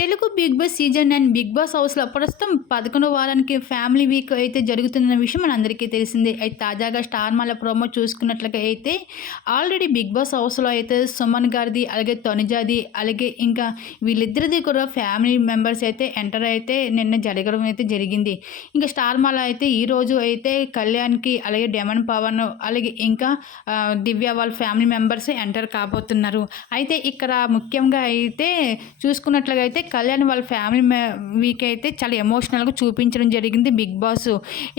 Telugu big boss season and big boss హౌస్లో ప్రస్తుతం పదకొండు వారానికి ఫ్యామిలీ వీక్ అయితే జరుగుతున్న విషయం మనందరికీ తెలిసిందే. అయితే తాజాగా స్టార్ మాల ప్రోమో చూసుకున్నట్లుగా అయితే ఆల్రెడీ బిగ్ బాస్ హౌస్లో అయితే సుమన్ గారిది అలాగే తనుజాది అలాగే ఇంకా వీళ్ళిద్దరిది కూడా ఫ్యామిలీ మెంబర్స్ అయితే ఎంటర్ అయితే నిన్న జరగడం అయితే జరిగింది. ఇంకా స్టార్ మాల అయితే ఈరోజు అయితే కళ్యాణ్కి అలాగే డెమన్ పవన్ అలాగే ఇంకా దివ్య వాళ్ళ ఫ్యామిలీ మెంబర్స్ ఎంటర్ కాబోతున్నారు. అయితే ఇక్కడ ముఖ్యంగా అయితే చూసుకున్నట్లుగా అయితే కళ్యాణ్ వాళ్ళ ఫ్యామిలీ వీక్ అయితే చాలా ఎమోషనల్గా చూపించడం జరిగింది బిగ్ బాస్.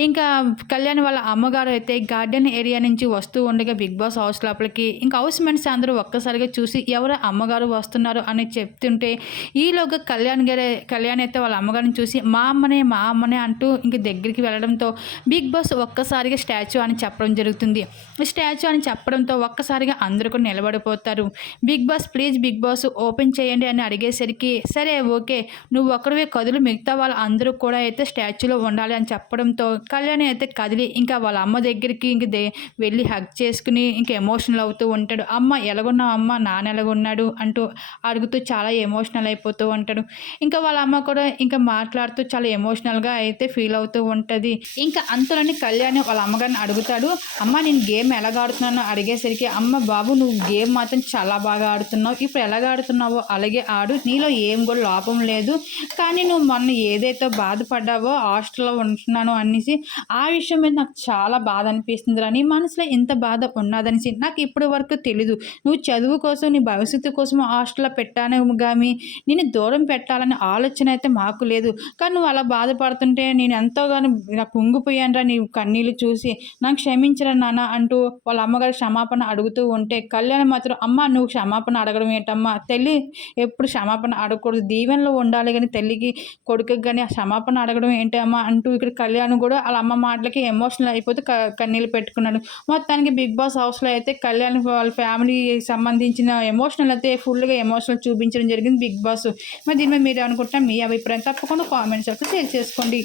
ఇంకా కళ్యాణ్ వాళ్ళ అమ్మగారు అయితే గార్డెన్ ఏరియా నుంచి వస్తూ ఉండగా బిగ్ బాస్ హౌస్ లోపలికి ఇంకా హౌస్ మెంట్స్ అందరూ ఒక్కసారిగా చూసి ఎవరు అమ్మగారు వస్తున్నారు అని చెప్తుంటే ఈలోగా కళ్యాణ్ గారి కళ్యాణ్ అయితే వాళ్ళ అమ్మగారిని చూసి మా అమ్మనే మా అమ్మనే అంటూ ఇంక దగ్గరికి వెళ్ళడంతో బిగ్ బాస్ ఒక్కసారిగా స్టాచ్యూ అని చెప్పడం జరుగుతుంది. స్టాచ్యూ అని చెప్పడంతో ఒక్కసారిగా అందరూ కూడా నిలబడిపోతారు. Big boss please big boss open చేయండి అని అడిగేసరికి సరే ఓకే నువ్వు ఒక్కడివే కదులు మిగతా వాళ్ళు అందరూ కూడా అయితే స్టాచ్యూలో ఉండాలి అని చెప్పడంతో కళ్యాణి అయితే కదిలి ఇంకా వాళ్ళ అమ్మ దగ్గరికి ఇంక దే వెళ్ళి హగ్ చేసుకుని ఇంకా ఎమోషనల్ అవుతూ ఉంటాడు. అమ్మ ఎలాగున్నావు అమ్మ? నాన్న ఎలాగున్నాడు? అంటూ అడుగుతూ చాలా ఎమోషనల్ అయిపోతూ ఉంటాడు. ఇంకా వాళ్ళ అమ్మ కూడా ఇంకా మాట్లాడుతూ చాలా ఎమోషనల్గా అయితే ఫీల్ అవుతూ ఉంటుంది. ఇంకా అంతలోనే కళ్యాణి వాళ్ళ అమ్మగారిని అడుగుతాడు అమ్మ నేను గేమ్ ఎలాగ ఆడుతున్నానో? అడిగేసరికి అమ్మ బాబు నువ్వు గేమ్ మాత్రం చాలా బాగా ఆడుతున్నావు. ఇప్పుడు ఎలాగ ఆడుతున్నావో అలాగే ఆడు. నీలో ఏం కూడా పాపం లేదు. కానీ నువ్వు మొన్న ఏదైతే బాధపడ్డావో హాస్టల్లో ఉంటున్నాను అనేసి ఆ విషయం మీద నాకు చాలా బాధ అనిపిస్తుంది నీ మనసులో ఎంత బాధ ఉన్నదనేసి నాకు ఇప్పటి వరకు తెలీదు. నువ్వు చదువు కోసం నీ భవిష్యత్తు కోసం హాస్టల్లో పెట్టాను కానీ నేను దూరం పెట్టాలనే ఆలోచన అయితే మాకు లేదు. కానీ నువ్వు అలా బాధపడుతుంటే నేను ఎంతోగానో నాకు కుంగిపోయానరా నీ కన్నీళ్ళు చూసి. నాకు క్షమించరా నాన్న అంటూ వాళ్ళ అమ్మగారు క్షమాపణ అడుగుతూ ఉంటే కళ్యాణ్ మాత్రం అమ్మ నువ్వు క్షమాపణ అడగడం ఏంటమ్మా? తల్లి ఎప్పుడు క్షమాపణ అడగకూడదు. ఈవెన్లో ఉండాలి కానీ తల్లికి కొడుకుకి కానీ ఆ క్షమాపణ అడగడం ఏంటి అమ్మా అంటూ ఇక్కడ కళ్యాణ్ కూడా వాళ్ళ అమ్మ మాటలకి ఎమోషనల్ అయిపోతే క- కన్నీళ్ళు పెట్టుకున్నాడు. మొత్తానికి బిగ్ బాస్ హౌస్లో అయితే కళ్యాణ్ వాళ్ళ ఫ్యామిలీకి సంబంధించిన ఎమోషనల్ అయితే ఫుల్గా ఎమోషనల్ చూపించడం జరిగింది బిగ్ బాస్. మరి దీని మీద మీరు అనుకుంటున్నా మీ అభిప్రాయం తప్పకుండా కామెంట్స్ అయితే షేర్ చేసుకోండి